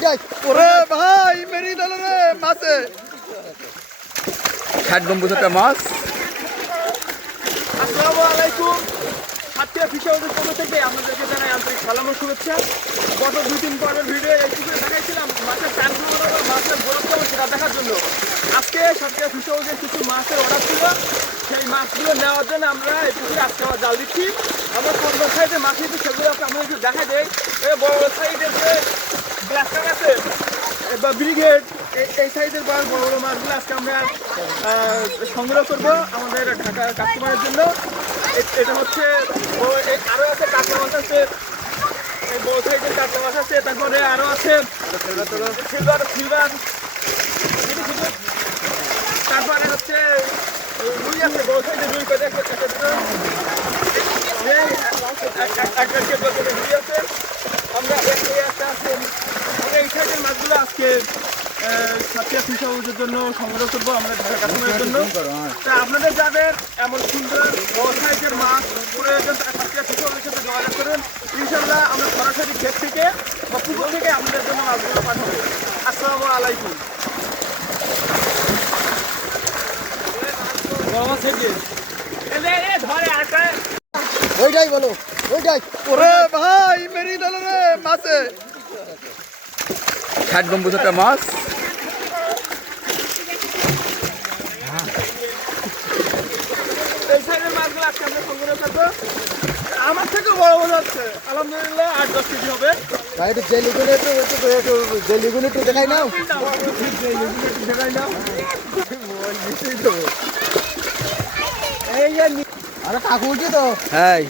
ওরে ভাই মেরি দল রে মাছে 60 গম্বুজ একটা মাছ। আসসালামু আলাইকুম। সাথে ফিশারদের পক্ষ থেকে আপনাদেরকে জানাই আন্তরিক সালাম ও শুভেচ্ছা। গত 2-3 পরের ভিডিও এইটুকু দেখাইছিলাম মাছের টানগুলো বা মাছের বরফ সেটা দেখার জন্য। আজকে সাথে ফিশারদের কিছু মাছের অর্ডার ছিল, সেই মাছগুলো নেওয়ার জন্য আমরা এই পুকুরে আজকে আবার জাল দিচ্ছি। আমরা কোন সাইডে মাছ নিচ্ছি সেগুলো আপনাদের একটু দেখা দেয়। এই বড় সাইডের যে ব্ল্যাকটার আছে বা ব্রিগেড, এই সাইজের বড় বড় মাছগুলো আজকে আমরা সংগ্রহ করব আমাদের ঢাকার কাস্টমারের জন্য। এটা হচ্ছে আরও আছে কাতলা মাছ আছে, এই বড় সাইজের কাতলা মাছ আছে, তারপরে আরও আছে সিলভার সিলভার, তারপরে হচ্ছে রুই আছে, বড় সাইজের রুই রুই আছে। আমরা এই সাইজের মাছগুলো আজকে সাথিয়া ফিশ হাউসের জন্য সংগ্রহ করবো আমরা ঢাকা কাস্টমারের জন্য। তা আপনাদের যাদের এমন সুন্দর বড় সাইজের মাছ প্রয়োজন সাথিয়া ফিশ হাউসের সাথে যোগাযোগ করুন। ইনশাল্লাহ আমরা সরাসরি ক্ষেত থেকে বা পুকুর থেকে আপনাদের জন্য মাছগুলো পাঠাবো। আসসালামু আলাইকুম। ওইটাই বলো, ওইটাই। ওরে ভাই মেরি দল রে মাছে 60 গম্বুজ একটা মাছ। এই সাইডের মাছগুলো আজকে আমরা সংগ্রহ করবো। আমার থেকেও বড় বড় হচ্ছে, আলহামদুলিল্লাহ 8-10 কেজি হবে। ভাই একটু জেলিগুলো একটু দেখাই নাও। এই যে আরে কাকু উঠি তো। হ্যাঁ